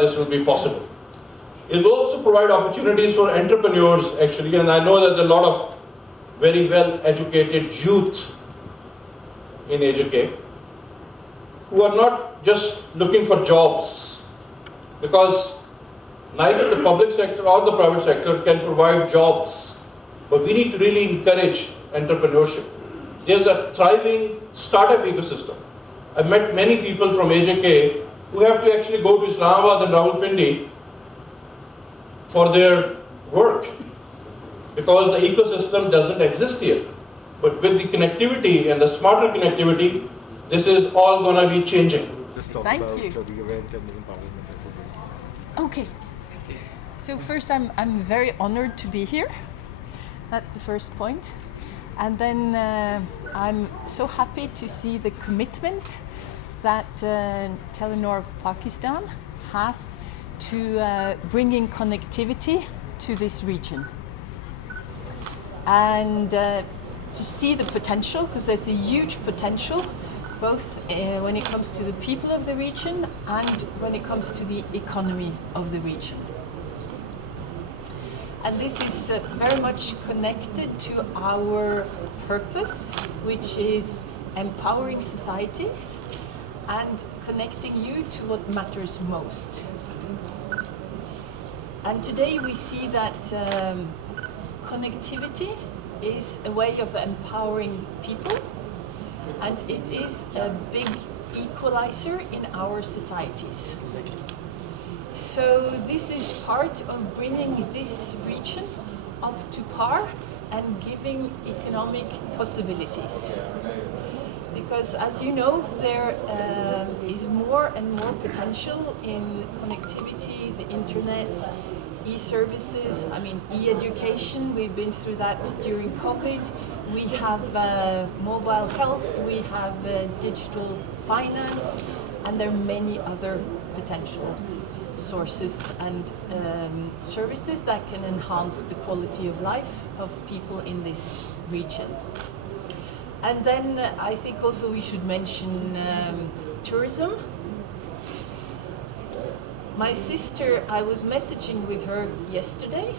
this will be possible. It will also provide opportunities for entrepreneurs actually, and I know that there are a lot of very well educated youth in AJK who are not just looking for jobs, because neither the public sector or the private sector can provide jobs, but we need to really encourage entrepreneurship. There's a thriving startup ecosystem. I've met many people from AJK who have to actually go to Islamabad and Rawalpindi for their work because the ecosystem doesn't exist here. But with the connectivity and the smarter connectivity, this is all going to be changing. Thank you. Okay. So first, I'm very honored to be here. That's the first point. And then I'm so happy to see the commitment that Telenor Pakistan has to bringing connectivity to this region. And to see the potential, because there's a huge potential, both when it comes to the people of the region and when it comes to the economy of the region. And this is very much connected to our purpose, which is empowering societies and connecting you to what matters most. And today we see that connectivity is a way of empowering people, and it is a big equalizer in our societies. So this is part of bringing this region up to par and giving economic possibilities. Because as you know, there is more and more potential in connectivity, the internet, e-services, e-education. We've been through that during COVID. We have mobile health, we have digital finance, and there are many other potential sources and services that can enhance the quality of life of people in this region. And then I think also we should mention tourism. My sister, I was messaging with her yesterday,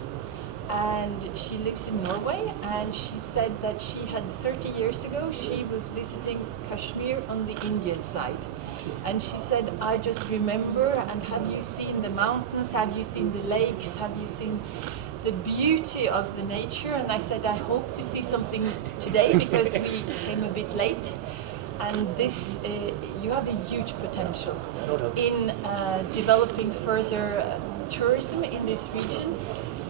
and she lives in Norway, and she said that she had 30 years ago, she was visiting Kashmir on the Indian side. And she said, I just remember, and have you seen the mountains, have you seen the lakes, have you seen the beauty of the nature? And I said, I hope to see something today because we came a bit late. And this, you have a huge potential in developing further tourism in this region.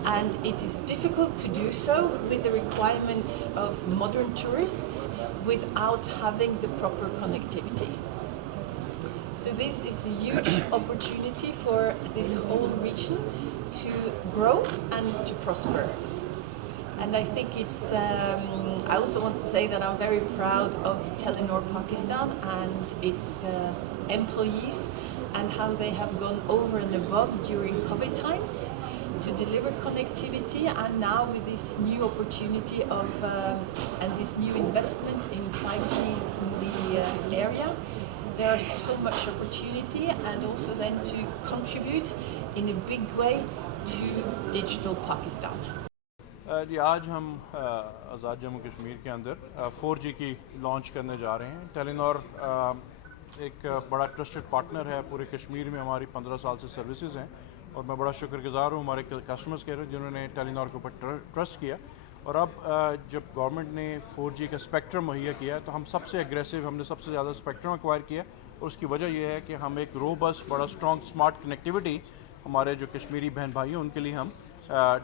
And it is difficult to do so with the requirements of modern tourists without having the proper connectivity. So this is a huge opportunity for this whole region to grow and to prosper. And I think it's, I also want to say that I'm very proud of Telenor Pakistan and its employees and how they have gone over and above during COVID times to deliver connectivity, and now with this new opportunity of and this new investment in 5G in the area, there is so much opportunity, and also then to contribute in a big way to digital Pakistan. जी आज हम आज़ाद जम्मू कश्मीर के अंदर 4G की launch करने जा रहे हैं। Telenor एक बड़ा ट्रस्टेड पार्टनर है पूरे कश्मीर में, हमारी 15 साल से सर्विसेज हैं और मैं बड़ा शुक्रगुजार हूँ हमारे कस्टमर्स के जिन्होंने टेलीनॉर के ऊपर ट्रस्ट किया। और अब जब गवर्नमेंट ने 4G का स्पेक्ट्रम मुहैया किया तो हम सबसे एग्रेसिव, हमने सबसे ज़्यादा स्पेक्ट्रम एक्वायर किया, और उसकी वजह यह है कि हम एक रोबस्ट, बड़ा स्ट्रॉन्ग, स्मार्ट कनेक्टिविटी हमारे जो कश्मीरी बहन भाई हैं उनके लिए हम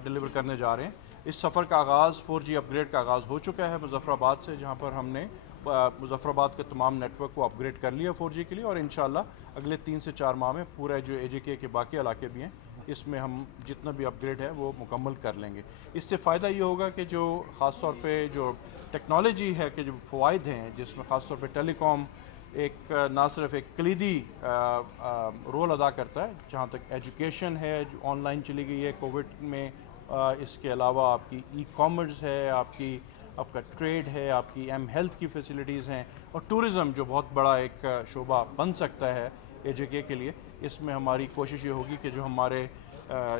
डिलीवर करने जा रहे हैं। इस सफ़र का आगाज़ 4G अपग्रेड का आगाज़ हो चुका है मुज़फ़्फ़राबाद से, जहाँ पर हमने मुज़फ़्फ़राबाद के तमाम नेटवर्क को अपग्रेड कर लिया 4G के लिए, और इंशाल्लाह अगले 3 से 4 माह में पूरा जो AJK के बाकी इलाके भी हैं इसमें हम जितना भी अपग्रेड है वो मुकम्मल कर लेंगे। इससे फ़ायदा ये होगा कि जो ख़ास तौर पे जो टेक्नोलॉजी है कि जो फ़वाइद हैं, जिसमें ख़ास तौर पे टेलीकॉम एक ना सिर्फ एक कलीदी रोल अदा करता है, जहाँ तक एजुकेशन है जो ऑनलाइन चली गई है कोविड में, इसके अलावा आपकी ई-कॉमर्स है, आपका ट्रेड है, आपकी हेल्थ की फैसिलिटीज़ हैं, और टूरिज़म जो बहुत बड़ा एक शोबा बन सकता है AJK کے لیے. اس میں ہماری کوشش یہ ہوگی کہ جو ہمارے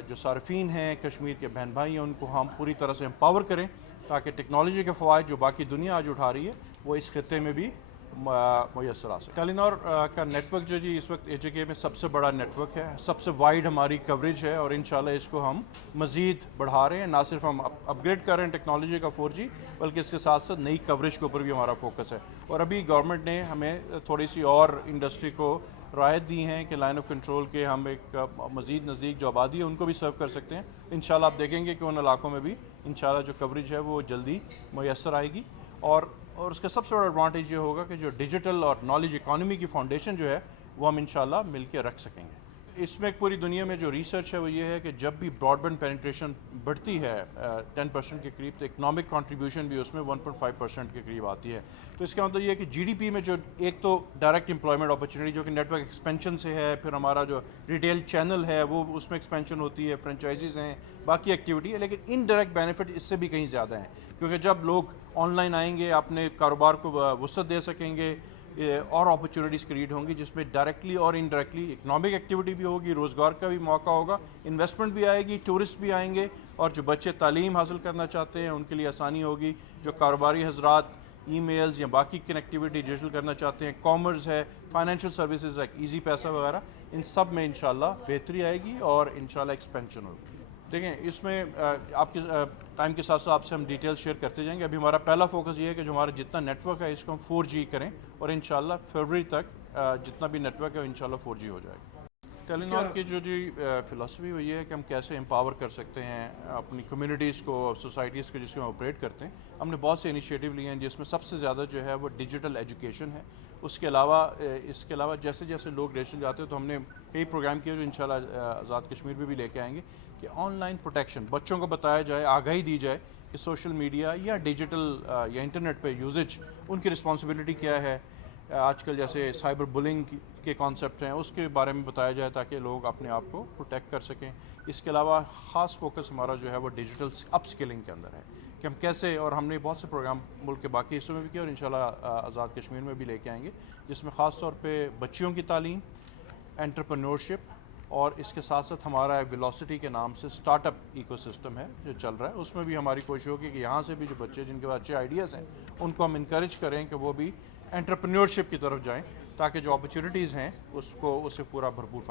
جو صارفین ہیں کشمیر کے بہن بھائی ہیں ان کو ہم پوری طرح سے امپاور کریں تاکہ ٹیکنالوجی کے فوائد جو باقی دنیا آج اٹھا رہی ہے وہ اس خطے میں بھی میسر آ سکے. ٹیلینور کا نیٹ ورک جو جی اس وقت AJK میں سب سے بڑا نیٹ ورک ہے, سب سے وائڈ ہماری کوریج ہے اور انشاءاللہ اس کو ہم مزید بڑھا رہے ہیں. نہ صرف ہم اپ گریڈ کر رہے ہیں ٹیکنالوجی کا 4G بلکہ اس کے ساتھ ساتھ نئی کوریج کے اوپر بھی ہمارا فوکس ہے. اور ابھی گورنمنٹ نے ہمیں تھوڑی سی اور انڈسٹری کو رعایت دی ہیں کہ لائن آف کنٹرول کے ہم ایک مزید نزدیک جو آبادی ہے ان کو بھی سرو کر سکتے ہیں. انشاءاللہ آپ دیکھیں گے کہ ان علاقوں میں بھی انشاءاللہ جو کوریج ہے وہ جلدی میسر آئے گی. اور اس کا سب سے بڑا ایڈوانٹیج یہ ہوگا کہ جو ڈیجیٹل اور نالج اکانومی کی فاؤنڈیشن جو ہے وہ ہم انشاءاللہ مل کے رکھ سکیں گے. اس میں پوری دنیا میں جو ریسرچ ہے وہ یہ ہے کہ جب بھی براڈ بینڈ پینیٹریشن بڑھتی ہے 10% کے قریب تو اکنامک کنٹریبیوشن بھی اس میں 1.5% کے قریب آتی ہے. تو اس کا مطلب یہ ہے کہ GDP میں جو ایک تو ڈائریکٹ امپلائمنٹ اپرچونیٹی جو کہ نیٹ ورک ایکسپینشن سے ہے, پھر ہمارا جو ریٹیل چینل ہے وہ اس میں ایکسپینشن ہوتی ہے, فرینچائزیز ہیں, باقی ایکٹیویٹی ہے, لیکن انڈائریکٹ بینیفٹ اس سے بھی کہیں زیادہ ہیں کیونکہ جب لوگ آن لائن آئیں گے اپنے کاروبار کو وسعت دے سکیں گے اور اپرچونیٹیز کریٹ ہوں گی جس میں ڈائریکٹلی اور انڈائریکٹلی اکنامک ایکٹیویٹی بھی ہوگی, روزگار کا بھی موقع ہوگا, انویسٹمنٹ بھی آئے گی, ٹورسٹ بھی آئیں گے اور جو بچے تعلیم حاصل کرنا چاہتے ہیں ان کے لیے آسانی ہوگی. جو کاروباری حضرات ای میلز یا باقی کنیکٹیویٹی ڈیجیٹل کرنا چاہتے ہیں, کامرس ہے, فائنینشیل سروسز ہے, ایزی پیسہ وغیرہ, ان سب میں انشاءاللہ بہتری آئے گی اور انشاءاللہ ایکسپینشن ہوگی. دیکھیں اس میں آپ کے ٹائم کے ساتھ ساتھ آپ سے ہم ڈیٹیل شیئر کرتے جائیں گے. ابھی ہمارا پہلا فوکس یہ ہے کہ جو ہمارا جتنا نیٹ ورک ہے اس کو ہم 4G کریں اور انشاءاللہ فروری تک جتنا بھی نیٹ ورک ہے انشاءاللہ 4G ہو جائے گا. ٹیلینور کی جو فلاسفی وہ یہ ہے کہ ہم کیسے امپاور کر سکتے ہیں اپنی کمیونٹیز کو, سوسائٹیز کو جس کو ہم آپریٹ کرتے ہیں. ہم نے بہت سے انیشیٹو لیے ہیں جس میں سب سے زیادہ جو ہے وہ ڈیجیٹل ایجوکیشن ہے. اس کے علاوہ جیسے جیسے لوگ نیشنل جاتے ہیں تو ہم نے کئی پروگرام کیے جو انشاءاللہ آزاد کشمیر میں بھی لے کے آئیں گے کہ آن لائن پروٹیکشن بچوں کو بتایا جائے, آگاہی دی جائے کہ سوشل میڈیا یا ڈیجیٹل یا انٹرنیٹ پہ یوزج ان کی رسپانسبلٹی کیا ہے. آج کل جیسے سائبر بلنگ کے کانسیپٹ ہیں اس کے بارے میں بتایا جائے تاکہ لوگ اپنے آپ کو پروٹیکٹ کر سکیں. اس کے علاوہ خاص فوکس ہمارا جو ہے وہ ڈیجیٹل اپ سکلنگ کے اندر ہے کہ ہم کیسے, اور ہم نے بہت سے پروگرام ملک کے باقی حصوں میں بھی کیے اور انشاءاللہ آزاد کشمیر میں بھی لے کے آئیں گے جس میں خاص طور پہ بچیوں کی تعلیم, انٹرپرینورشپ اور اس کے ساتھ ساتھ ہمارا ویلوسٹی کے نام سے اسٹارٹ اپ ایکو سسٹم ہے جو چل رہا ہے. اس میں بھی ہماری کوشش ہوگی کہ یہاں سے بھی جو بچے جن کے پاس اچھے آئیڈیاز ہیں ان کو ہم انکریج کریں کہ وہ بھی انٹرپرینورشپ کی طرف جائیں تاکہ جو اپرچونیٹیز ہیں اس سے پورا بھرپور